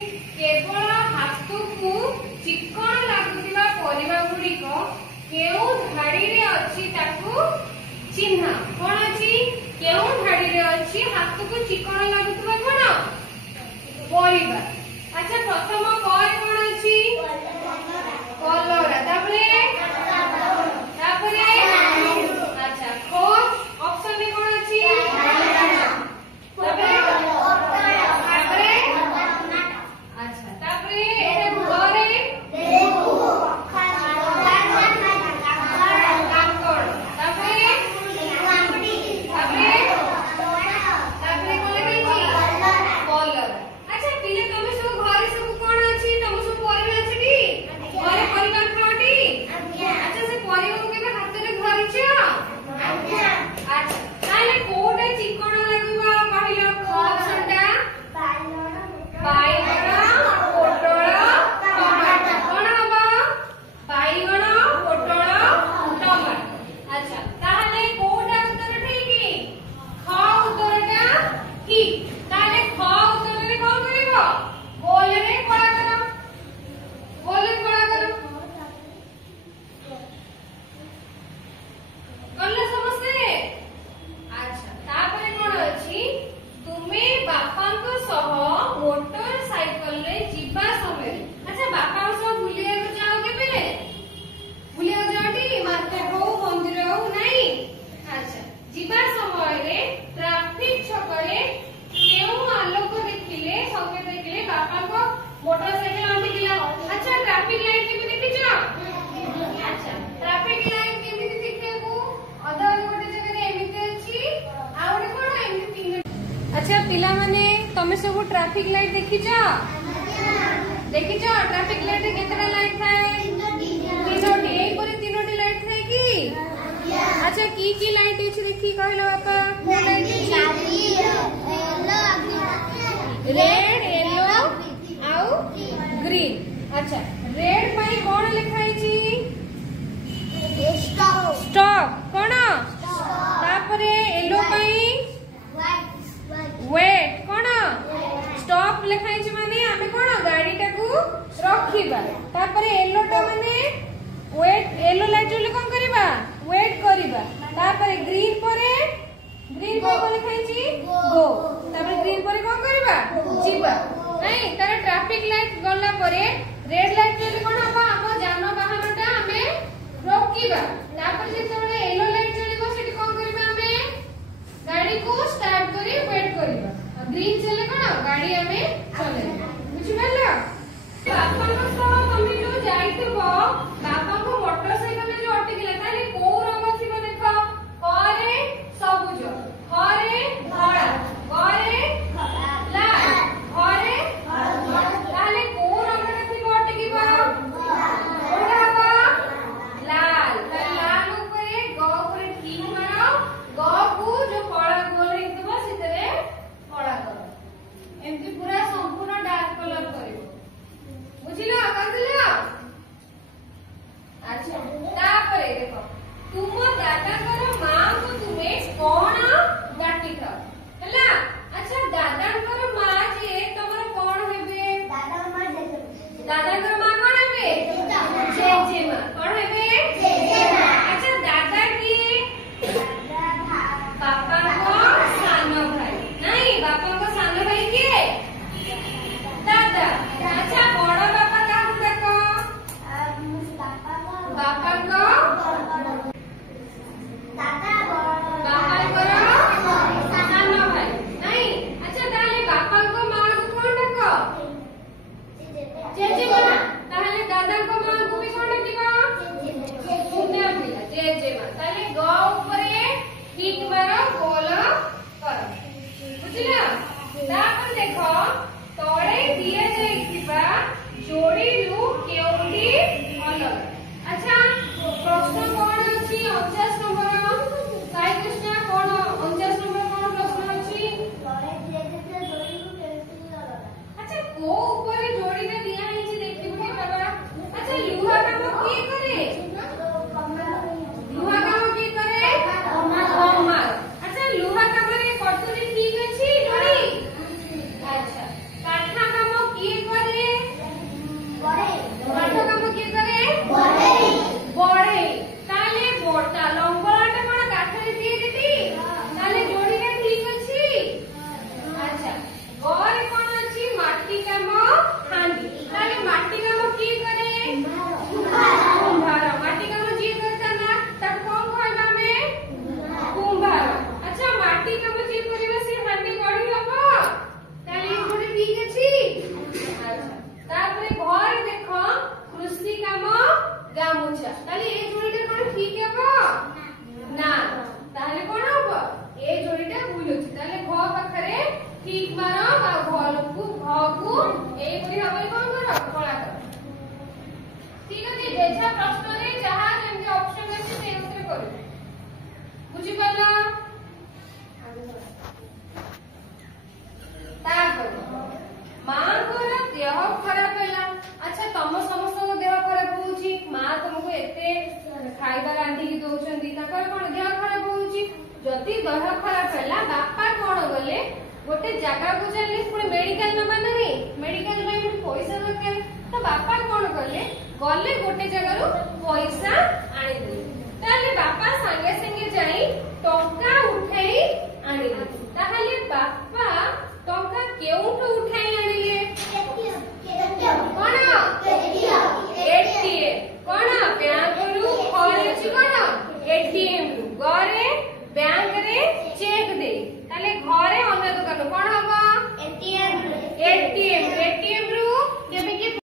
केवल हाथ को चिकन लगुवा परिबा गुड़िक केउ धाड़ी रे अछि ताकू चिन्ह कोन अछि केउ धाड़ी रे अछि हाथ को चिकन लगुवा कोन परिबा। अच्छा प्रथम पर कोन अछि कलरा तापरे अच्छा खो ऑप्शन में कोन अछि तापरे अच्छा तापरे एटा घरे अच्छा पिला माने तमे सब ट्रैफिक लाइट देखि जा ट्रैफिक लाइट रे केतरा लाइट थाए तीनोटी एई परे तीनोटी लाइट थाए की अच्छा की लाइट अछि देखि कहलो बापा को लाइट रेड येलो आउ ग्रीन। अच्छा रेड पई कोन लिखाई छी स्टॉप कोन तापरे येलो पई वेट कोन स्टॉप लिखाई छी माने आमे कोन गाड़ी टाकू रखिबा तापरे येलो टा माने वेट येलो लाइट जले कोन करबा वेट करबा तापरे ग्रीन पर कोन लिखाई छी गो तापरे ग्रीन पर कोन करबा जीबा नहीं तार ट्रैफिक लाइट गला परे रेड लाइट जले कोन हबा हम जानवाहन टा हमें रोकिबा तापरे जेतबे येलो लाइट जलेबो सेठी कोन करबा हमें गाड़ी को स्टार्ट करी वेट करबा ग्रीन चले कोन गाड़ी हमें चले बुझि परला बापा को सह तमे जो जाइतबो बापा को मोटरसाइकिल जो अटकिला ताले को रंग थिबो देखो करे सबुज हरे धळा गरे लाल हरे ताले को रंग थिबो अटकिबो ओडा बा लाल लाल ऊपर ग ऊपर ठीक मारो ग को जो कळा गोल हेतबो सेतरे कळा करो एमती पूरा संपूर्ण डार्क कलर करिवो बुझिलो कांदिलो। अच्छा तापरे देखो तुम दादाଙ୍କର मां को तुमे कोन गाटी था हला। अच्छा दादाଙ୍କର मां जे तमर कोन हेबे दादाଙ୍କର मां कोन हेबे जेजे मां कोन हेबे जेजे मां। अच्छा दादा की बापा को सानो भाई नहीं बापा को सानो भाई के दादा। अच्छा बड़ बापा का देखो बापा को बापा को सानो भाई नहीं। अच्छा ताले बापा को मां को कोन देखो जेजे मां ताले दादा को मां को भी कोन देखिबो सुना पिला जेजे मां ताले ग ऊपरे ठीक मारो गोल करो बुझिला। तापर देखो तळे दिया जाइतिबा जोड़ी रु केउडी अलग। अच्छा प्रश्न कोन अछि 49 नंबर साई कृष्ण कोन 49 नंबर कोन प्रश्न अछि अच्छा को ऊपर जोड़ी रे दिया है जे देखिबो बाबा। अच्छा लुहा काम की करे लुहा काम की करे कमाल। अच्छा लुहा काम रे कटुरी ठीक अछि जोड़ी। अच्छा काठा काम की करे कला कर ठीक अछि जेछा प्रश्न रे जहा जेमते ऑप्शन अछि से उत्तर कर बुझि पाला तापर मां को देह खराब हैला अच्छा तम समस्त को देह खराब होउची मां तुमको एते खाइबा रांधी की दोउछंदी ताकर कोन देह खराब होउची जति देह खराब हैला बापा कोन गले गोटे जगह को चली पुणे मेडिकल में माने रे मेडिकल में पुणे पैसा दरकार तो बापा कोन गले गले गोटे जगह रो पैसा आनी दे ताले बापा संगे संगे जाई टंका उठाई आनी दे ताले बापा टंका केउठो उठाई आनिले कोन एटीएम कोन बैंक रु खरेची कोन एटीएम